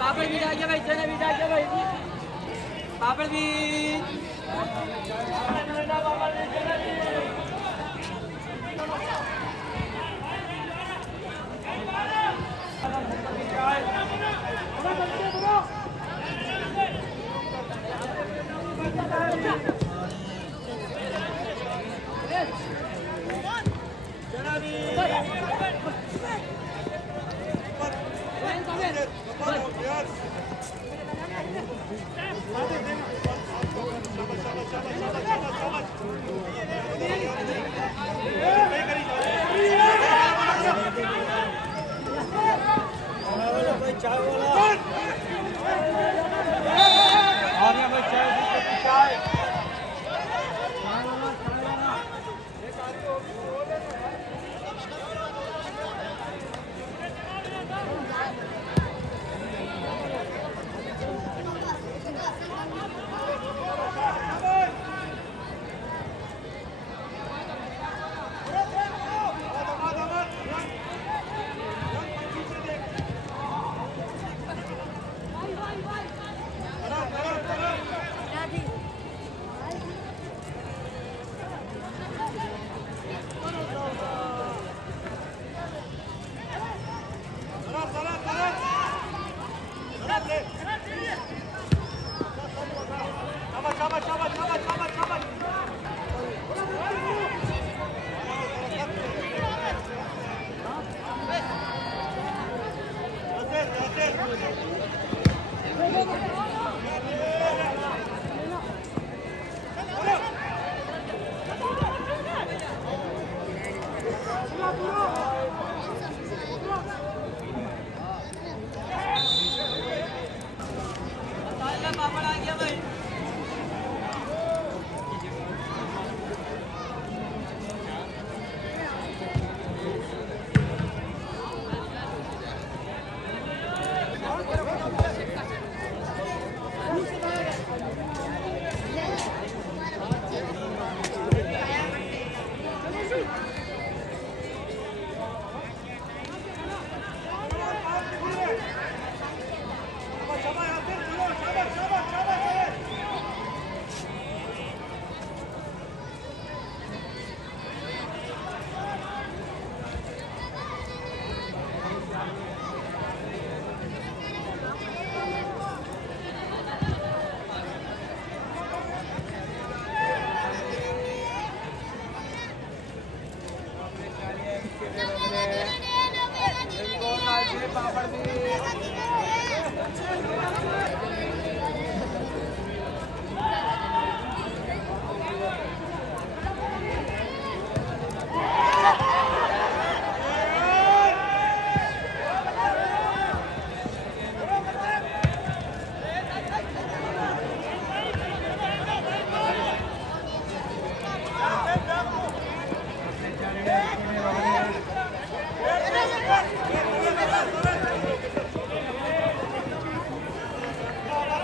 पापड़ भी जाइए भाई, चने भी जाइए भाई, पापड़ भी पापड़ आ गया भाई।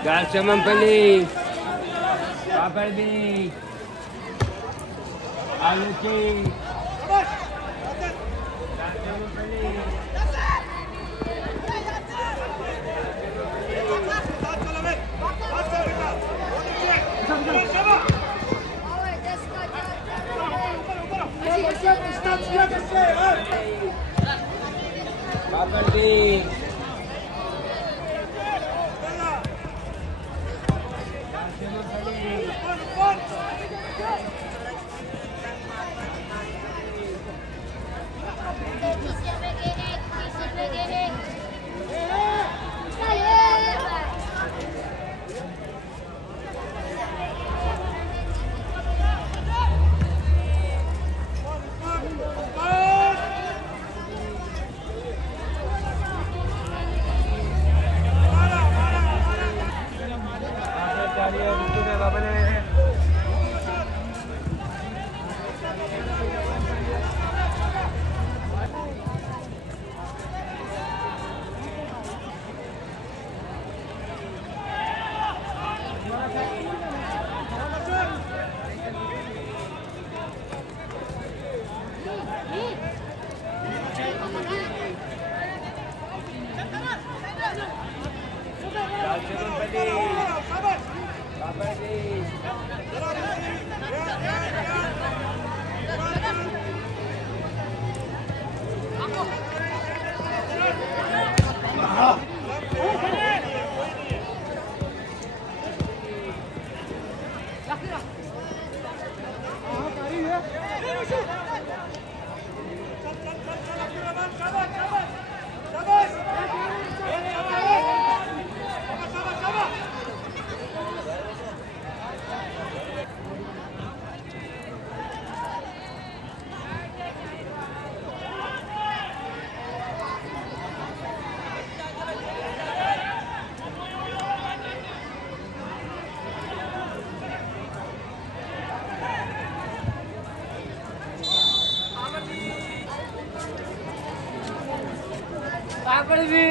Garsha Mampali, Papardi, Aluchi, Garsha Mampali. Papardi. Papardi.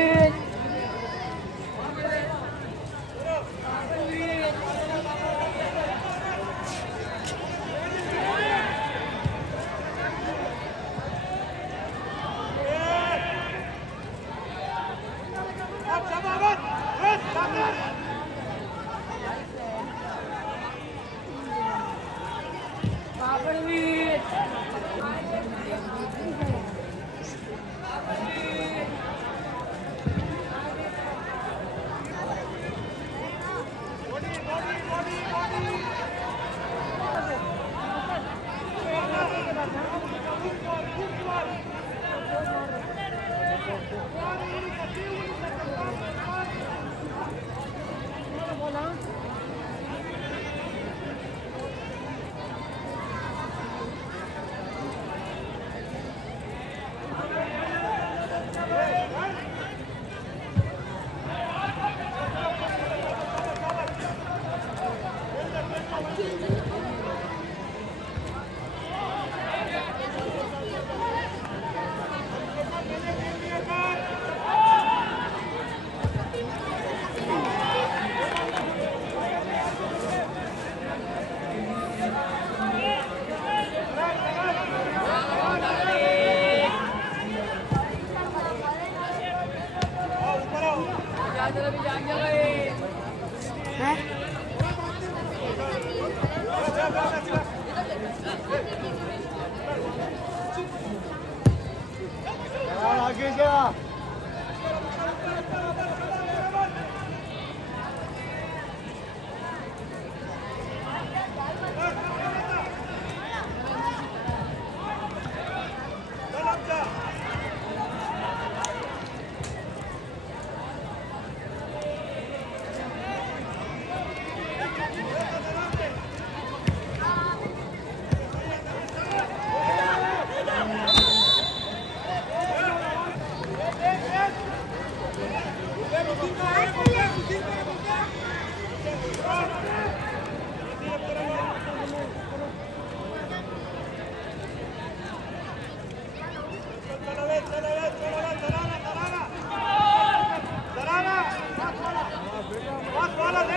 Bas,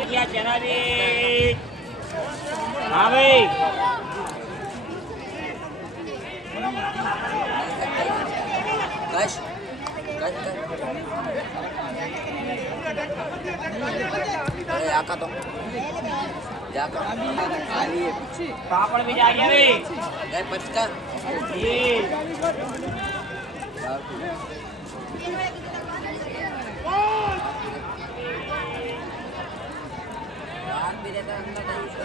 भैया चना भी हाँ भाई कश कश अरे आका तो जाका पापड़ भी जाएंगे भाई गए पचका जी बाहर भी रहता अंदर नहीं उसका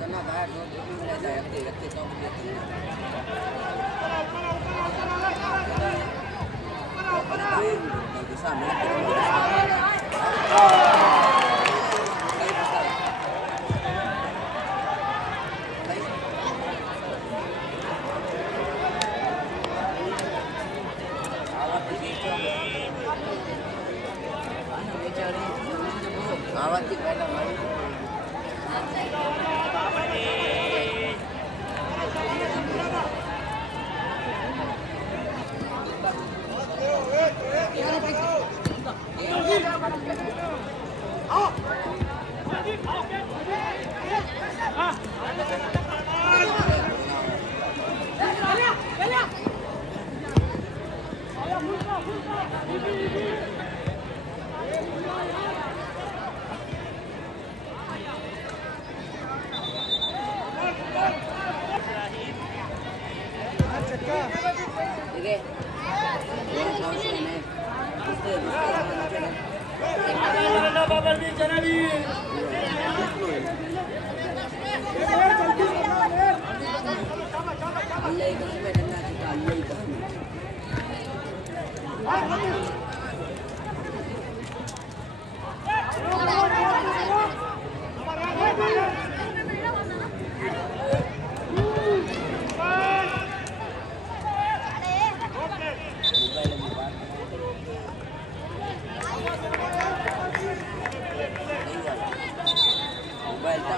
करना बाहर दो दो मिल जाता है रखते रखते तो आवाज़ पहला भाई ठीक है अल्लाह ही कसम है डंडा चिका अल्लाह ही कसम मोबाइल था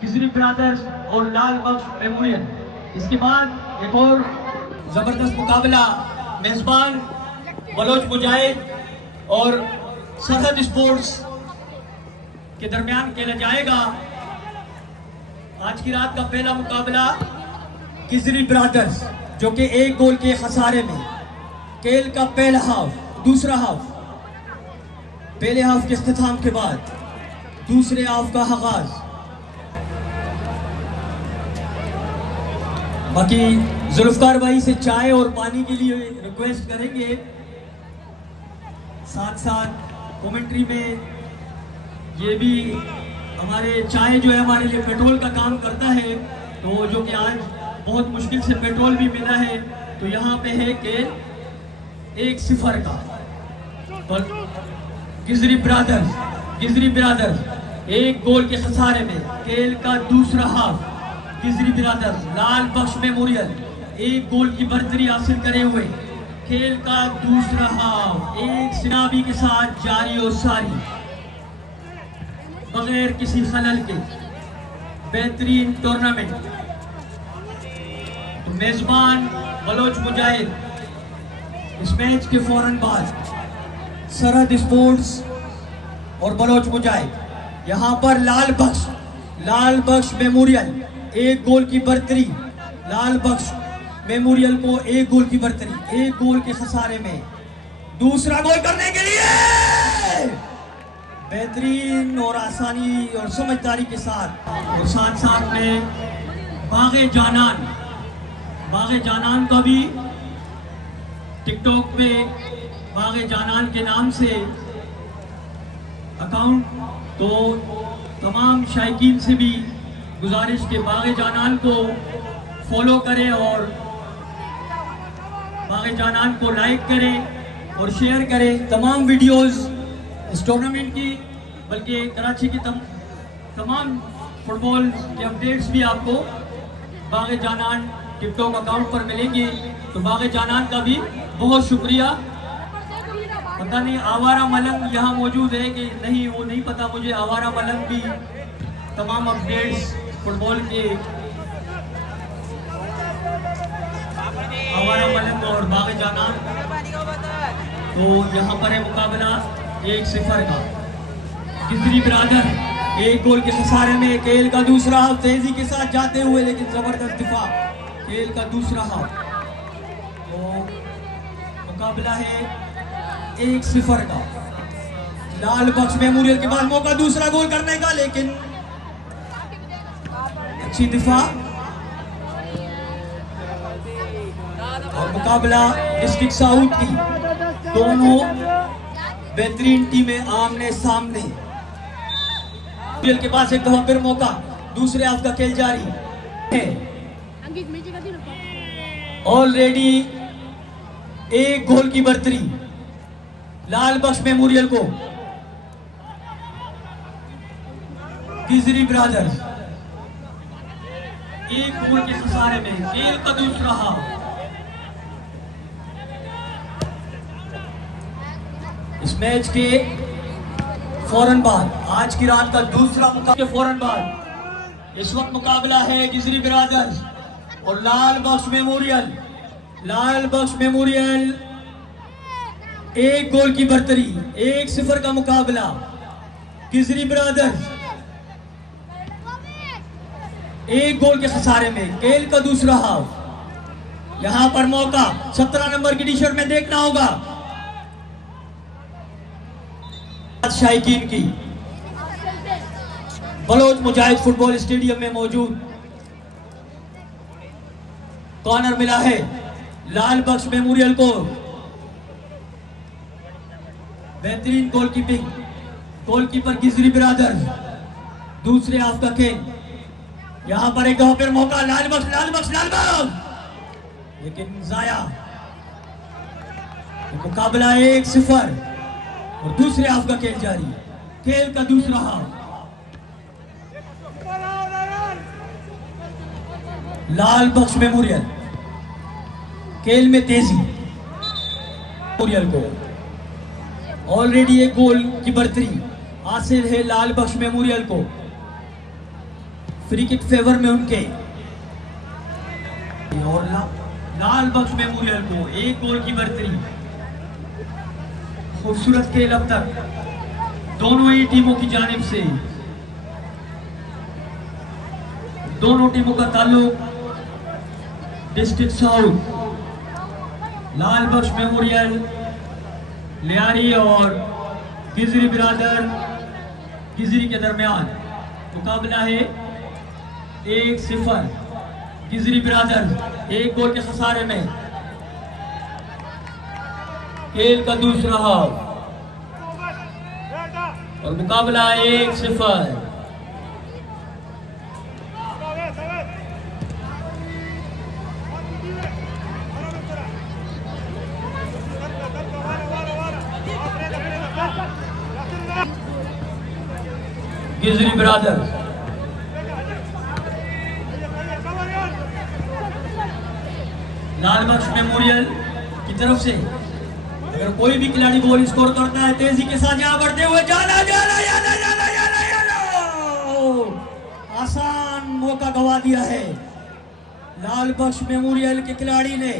खिजरी ब्रदर्स और लाल बख्श मेमोरियल। इसके बाद एक और जबरदस्त मुकाबला मेजबान बलोच मुजाहिद और सरहद स्पोर्ट्स के दरमियान खेला जाएगा। आज की रात का पहला मुकाबला खिजरी ब्रदर्स जो कि एक गोल के खसारे में खेल का पहला हाफ, दूसरा हाफ, पहले हाफ के इख्तिताम के बाद दूसरे हाफ का आगाज। बाकी जुल्फकार भाई से चाय और पानी के लिए रिक्वेस्ट करेंगे। साथ साथ कमेंट्री में ये भी हमारे चाय जो है हमारे लिए पेट्रोल का काम करता है, तो जो कि आज बहुत मुश्किल से पेट्रोल भी मिला है, तो यहाँ पे है कि 1-0 का खिजरी ब्रदर्स एक गोल के खसारे में खेल का दूसरा हाफ। खिजरी ब्रदर्स लाल बख्श मेमोरियल एक गोल की बढ़तरी हासिल करे हुए खेल का दूसरा हाफ एक सिनाबी के साथ जारी और सारी बगैर किसी खलल के बेहतरीन टूर्नामेंट। तो मेजबान बलोच मुजाहिद, इस मैच के फौरन बाद सरहद स्पोर्ट्स और बलोच मुजाहिद। यहाँ पर लाल बख्श मेमोरियल एक गोल की बढ़तरी, लाल बख्श मेमोरियल को एक गोल की बढ़तरी, एक गोल के खसारे में दूसरा गोल करने के लिए बेहतरीन और आसानी और समझदारी के साथ। और साथ साथ में बागे जानान का भी टिकटॉक पे बागे जानान के नाम से अकाउंट, तो तमाम शायकीन से भी गुजारिश के बागे जानान को फॉलो करें और बागे जानान को लाइक करें और शेयर करें। तमाम वीडियोस इस टूर्नामेंट की, बल्कि कराची की तमाम फुटबॉल के अपडेट्स भी आपको बागे जानान टिकटॉक अकाउंट पर मिलेंगे। तो बागे जानान का भी बहुत शुक्रिया। पता नहीं आवारा मलंग यहाँ मौजूद है कि नहीं, वो नहीं पता मुझे। आवारा मलंग भी तमाम अपडेट्स फुटबॉल के, आवारा मलंग और बागे जानान। तो यहाँ पर है मुकाबला 1-0 का। खिजरी ब्रदर एक गोल के खसारे में खेल का दूसरा हाफ तेजी के साथ जाते हुए, लेकिन जबरदस्त दिफा खेल का दूसरा हाफ। तो मुकाबला है 1-0 का। लाल बख्श मेमोरियल के बाद मौका दूसरा गोल करने का, लेकिन अच्छी दिफा और मुकाबला डिस्ट्रिक्ट साउथ की, दोनों बेहतरीन टीमें आमने सामने। के पास एक दफा फिर मौका, दूसरे हाफ का खेल जारी है। ऑलरेडी एक गोल की बढ़तरी लाल बख्श मेमोरियल को। गिजरी ब्रदर्स एक गोल के खसारे में, खेल का दूसरा हाफ। इस मैच के फौरन बाद, आज की रात का दूसरा मुकाबला के फौरन बाद इस वक्त मुकाबला है गिजरी ब्रदर्स और लाल बख्श मेमोरियल। लाल बख्श मेमोरियल एक गोल की बढ़तरी, 1-0 का मुकाबला। गिजरी ब्रदर्स एक गोल के खसारे में, खेल का दूसरा हाफ। यहां पर मौका 17 नंबर की टी शर्ट में देखना होगा शायकीन की। बलोच मुजाहिद फुटबॉल स्टेडियम में मौजूद कॉर्नर मिला है लाल बख्श मेमोरियल को। बेहतरीन गोलकीपिंग, गोलकीपर गिजरी ब्रदर्स। दूसरे हाफ का खेल, यहां पर एक दफा फिर मौका, लाल बख्श लाल बख्श लाल बख्श, लेकिन जाया। मुकाबला 1-0 और दूसरे हाफ का खेल जारी, खेल का दूसरा हाफ। लाल बख्श मेमोरियल, खेल में तेजी मेमोरियल को। ऑलरेडी एक गोल की बढ़तरी हासिल है लाल बख्श मेमोरियल को, फ्री किक फेवर में उनके। और लाल बख्श मेमोरियल को एक गोल की बढ़तरी। खूबसूरत खेल अब तक दोनों ही टीमों की जानिब से। दोनों टीमों का ताल्लुक डिस्ट्रिक्ट साउथ। लाल बख्श मेमोरियल लियारी और गिजरी ब्रदर गिजरी के दरमियान मुकाबला है 1-0। गिजरी ब्रदर एक गोल के खसारे में, खेल का दूसरा हाफ और मुकाबला 1-0। गिजरी ब्रदर्स लाल बख्श मेमोरियल की तरफ से अगर कोई भी खिलाड़ी गोल स्कोर करता है, तेजी के साथ यहां बढ़ते हुए जाना जाना जाना जाना जाना जाना, आसान मौका गवा दिया है लाल बख्श मेमोरियल के खिलाड़ी ने।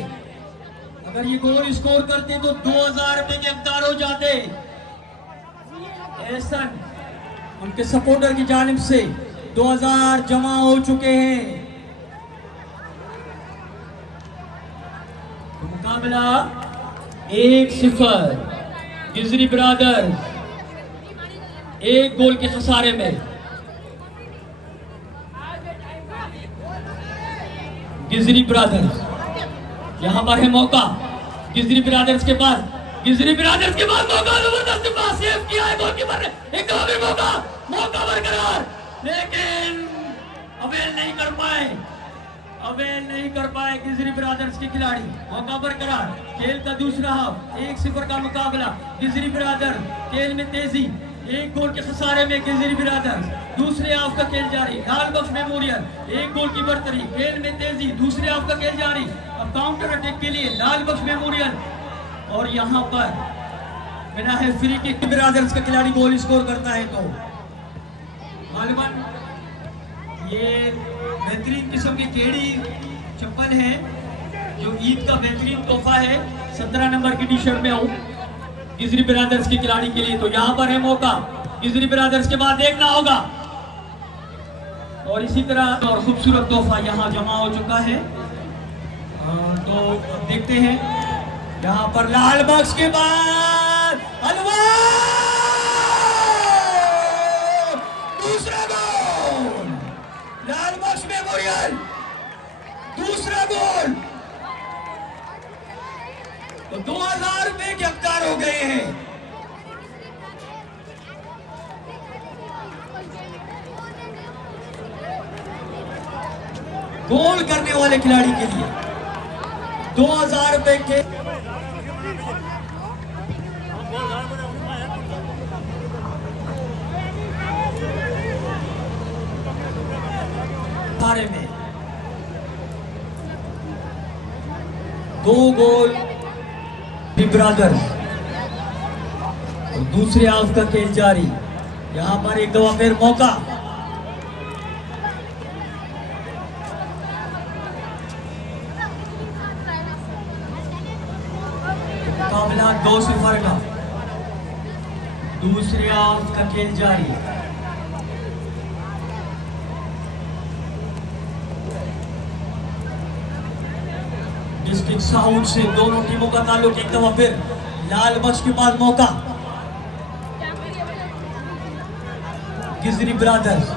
अगर ये गोल स्कोर करते तो 2000 रुपए के इफ्तार हो जाते। एहसन उनके सपोर्टर की जानिब से 2000 जमा हो चुके हैं। तो मुकाबला 1-0। गिजरी ब्रदर्स एक गोल के खसारे में। गिजरी ब्रदर्स यहां पर है मौका, गिजरी ब्रदर्स के पास, गिजरी ब्रदर्स के पास मौका, जबरदस्त पास सेव किया है गोलकीपर ने। एक और मौका, मौका बरकरार, लेकिन अवेल नहीं कर पाए, अवेल नहीं कर पाए गिजरी ब्रदर्स के खिलाड़ी। मौका बरकरार, खेल का दूसरा हाफ, 1-0 का मुकाबला। गिजरी ब्रदर्स खेल में तेजी, एक गोल के खसारे में गिजरी ब्रदर्स। दूसरे हाफ का खेल जारी, लाल बख्श मेमोरियल एक गोल की बढ़तरी, खेल में तेजी, दूसरे हाफ का खेल जारी। अब काउंटर अटैक के लिए लाल बख्श मेमोरियल और यहां पर बिना है फ्री किक। ब्रदर्स का खिलाड़ी गोल स्कोर करता है तो गालिबन ये बेहतरीन किस्म की टेढ़ी चप्पल है जो ईद का बेहतरीन तोहफा है। 17 नंबर की टी शर्ट में हूं गिजरी ब्रदर्स के खिलाड़ी के लिए। तो यहां पर है मौका, गिजरी ब्रदर्स के बाद देखना होगा। और इसी तरह और खूबसूरत तोहफा यहां जमा हो चुका है। तो देखते हैं यहां पर लाल बख्श के बाद हलवा, दूसरा गोल लाल बख्श में मेमोरियल, दूसरा गोल। तो 2000 रुपए के हकदार हो गए हैं। गोल करने वाले खिलाड़ी के लिए 2000 रुपए के बारे में 2 गोल ब्रदर्स और दूसरे हाफ का खेल जारी। यहां पर एक दफा फिर मौका, मुकाबला 2-0 का। दूसरे हाफ का खेल जारी। डिस्ट्रिक्ट साउथ से दोनों टीमों का ताल्लुक। एक दफा फिर लाल बख्श के पास मौका, गिजरी ब्रदर्स।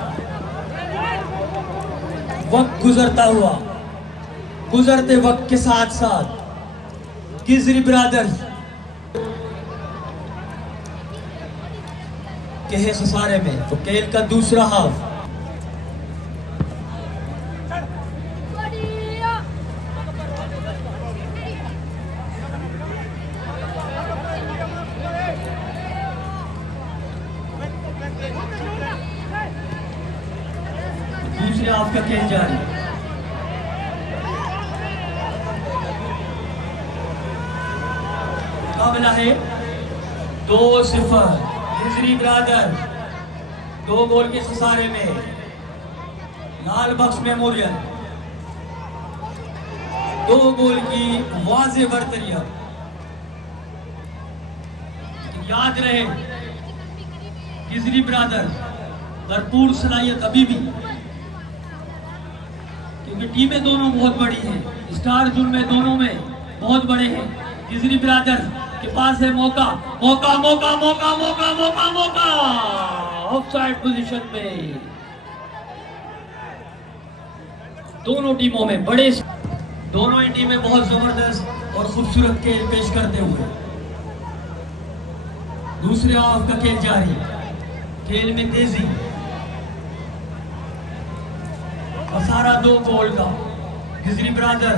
वक्त गुजरता हुआ, गुजरते वक्त के साथ साथ गिजरी ब्रदर्स के है ससारे में। तो खेल का दूसरा हाफ। दूसरे हाफ का खेल जारी। मुकाबला है 2-0 गिजरी ब्रदर। 2 गोल के ससारे में लाल बख्श मेमोरियल 2 गोल की वाज़ेह बरतरी। याद रहे गिजरी ब्रदर भरपूर सलाहियत अभी भी, क्योंकि टीमें दोनों बहुत बड़ी हैं, स्टार जुर्मे दोनों में बहुत बड़े हैं। गिजरी ब्रदर के पास है मौका, मौका मौका मौका मौका मौका मौका ऑफसाइड पोजीशन में। दोनों टीमों में बड़े, दोनों ही टीमें बहुत जबरदस्त और खूबसूरत खेल पेश करते हुए। दूसरे हाफ का खेल जारी। खेल में तेजी, सारा 2 गोल का गिजरी ब्रदर।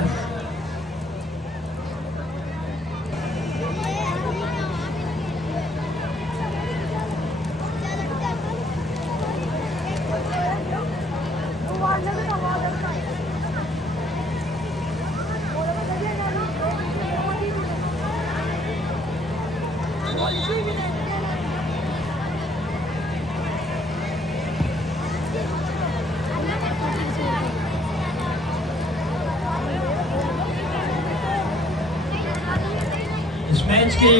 इस मैच के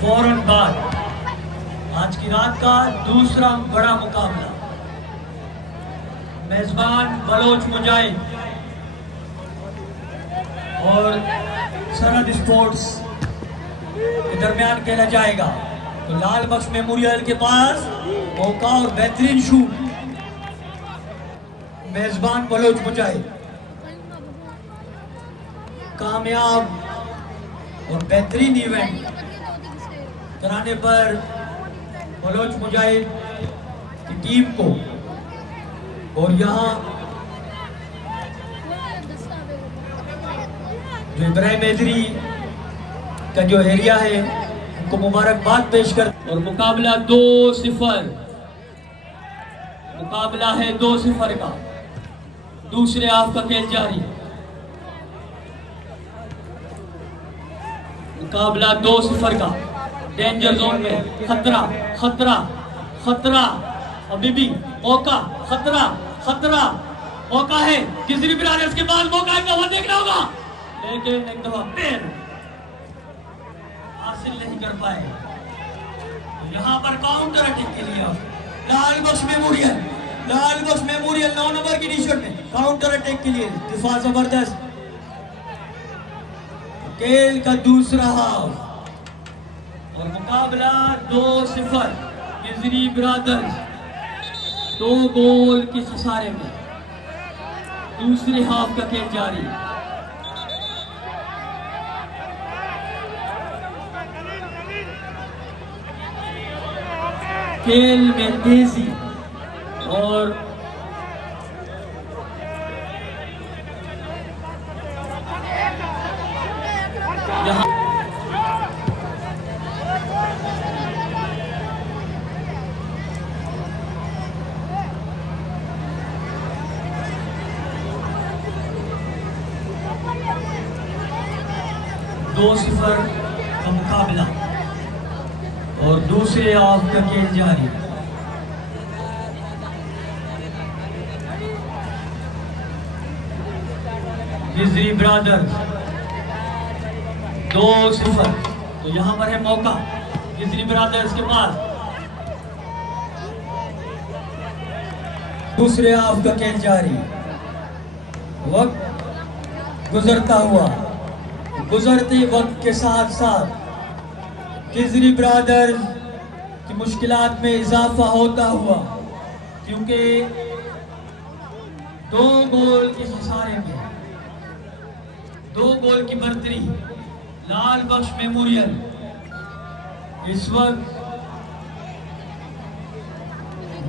फौरन बाद आज की रात का दूसरा बड़ा मुकाबला मेजबान बलोच मुजाहिद और सरहद स्पोर्ट्स के दरमियान खेला जाएगा। तो लाल बख्श मेमोरियल के पास मौका और बेहतरीन शूट मेजबान बलोच मुजाहिद। कामयाब और बेहतरीन इवेंट कराने पर बलोच मुजाहिद की टीम को और यहाँ जो इब्राहिम हैदरी का जो एरिया है उनको मुबारकबाद पेश कर। और मुकाबला 2-0, मुकाबला है 2-0 का। दूसरे हाफ का खेल जारी। मुकाबला 2-0 का। डेंजर जोन में खतरा खतरा खतरा, अभी भी मौका, खतरा खतरा, मौका है गिजरी ब्रदर्स के पास। मौका एक दफा देखना होगा, लेकिन एक दफा पैर हासिल नहीं कर पाए। यहाँ पर काउंटर अटैक के लिए लाल बख्श मेमोरियल, लाल बख्श मेमोरियल 9 नंबर की टी शर्ट में काउंटर अटैक के लिए दिफा जबरदस्त। खेल का दूसरा हाफ और मुकाबला 2-0 गिजरी ब्रदर्स 2 गोल के ससारे में। दूसरे हाफ का खेल जारी। खेल में तेजी और यहाँ दो 0 का मुकाबला और दूसरे हाफ का खेल जारी। गिजरी ब्रदर्स 2-0। तो यहां पर है मौका गिजरी ब्रदर्स के पास। दूसरे हाफ का खेल जारी। वक्त गुजरता हुआ, गुजरते वक्त के साथ साथ गिजरी ब्रदर्स की मुश्किलात में इजाफा होता हुआ, क्योंकि 2 गोल के खसारे में 2 गोल की बढ़तरी लाल बख्श मेमोरियल इस वक्त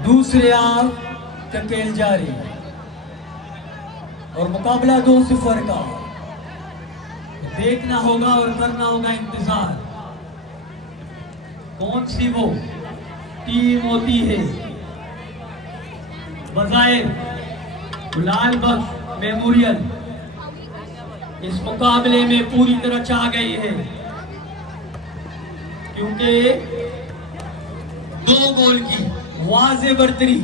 दूसरे हाफ का खेल जारी और मुकाबला 2-0 का। देखना होगा और करना होगा इंतजार, कौन सी वो टीम होती है बजाय लाल बख्श मेमोरियल इस मुकाबले में पूरी तरह छा गई है, क्योंकि 2 गोल की वाज़े बढ़तरी।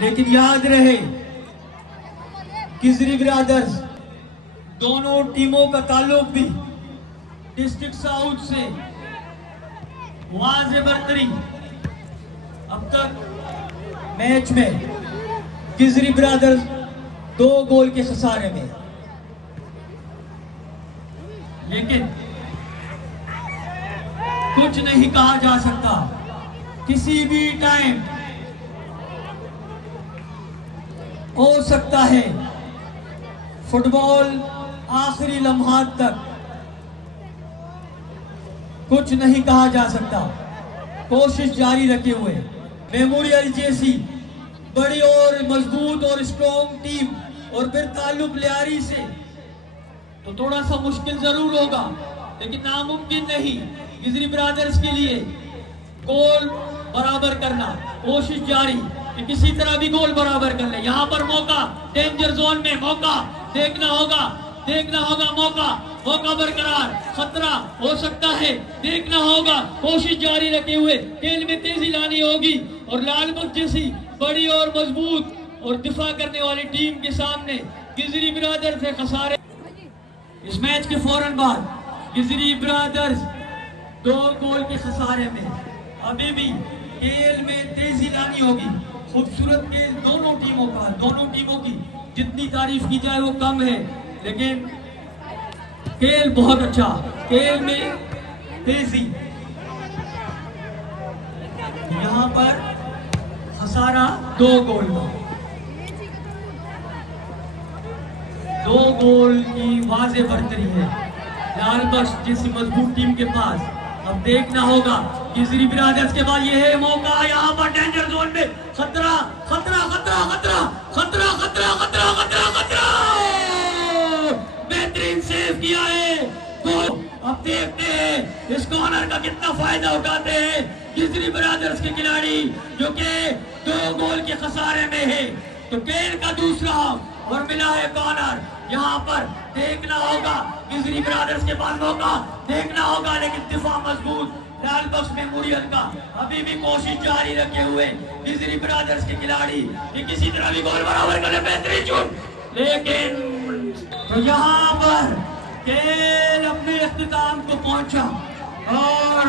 लेकिन याद रहे गिजरी ब्रदर्स दोनों टीमों का ताल्लुक भी डिस्ट्रिक्ट साउथ से वाज़े बढ़तरी। अब तक मैच में गिजरी ब्रदर्स 2 गोल के खसारे में, लेकिन कुछ नहीं कहा जा सकता। किसी भी टाइम हो सकता है, फुटबॉल आखिरी लम्हात तक कुछ नहीं कहा जा सकता। कोशिश जारी रखे हुए मेमोरियल जैसी बड़ी और मजबूत और स्ट्रॉन्ग टीम और फिर ताल्लुक लियारी से तो थोड़ा सा मुश्किल जरूर होगा, लेकिन नामुमकिन नहीं गिजरी ब्रदर्स के लिए गोल बराबर करना। कोशिश जारी कि किसी तरह भी गोल बराबर कर ले। यहाँ पर मौका, डेंजर जोन में मौका, देखना होगा मौका बरकरार, खतरा हो सकता है, देखना होगा। कोशिश जारी रखे हुए खेल में तेजी लानी होगी और लाल बख्श जैसी बड़ी और मजबूत और दिफा करने वाली टीम के सामने गिजरी ब्रदर्स से खसारे। इस मैच के फौरन बाद गिजरी ब्रदर्स 2 गोल के खसारे में। अभी भी खेल में तेजी लानी होगी। खूबसूरत खेल दोनों टीमों की जितनी तारीफ की जाए वो कम है, लेकिन खेल बहुत अच्छा, खेल में तेजी। यहाँ पर खसारा 2 गोल का, 2 गोल की वाज़े बढ़तरी है लाल बख्श जैसी मजबूत टीम के पास। अब देखना होगा गिजरी ब्रदर्स के बाद ये है मौका। यहाँ पर डेंजर जोन में खतरा, बेहतरीन सेव किया है। अब देखते हैं इस कॉर्नर का कितना फायदा उठाते हैं गिजरी ब्रदर्स के खिलाड़ी, जो कि 2 गोल के खसारे में है। तो खेल का दूसरा और मिला है कॉर्नर। यहाँ पर देखना होगा गिजरी ब्रदर्स के पास मौका, देखना होगा, लेकिन दिफा मजबूत लाल बख्श मेमोरियल का। अभी भी कोशिश जारी रखे हुए गिजरी ब्रदर्स के खिलाड़ी कि किसी तरह भी गोल बराबर करे। बेहतरीन चूक, लेकिन तो यहाँ पर खेल अपने इख्तिताम को पहुंचा और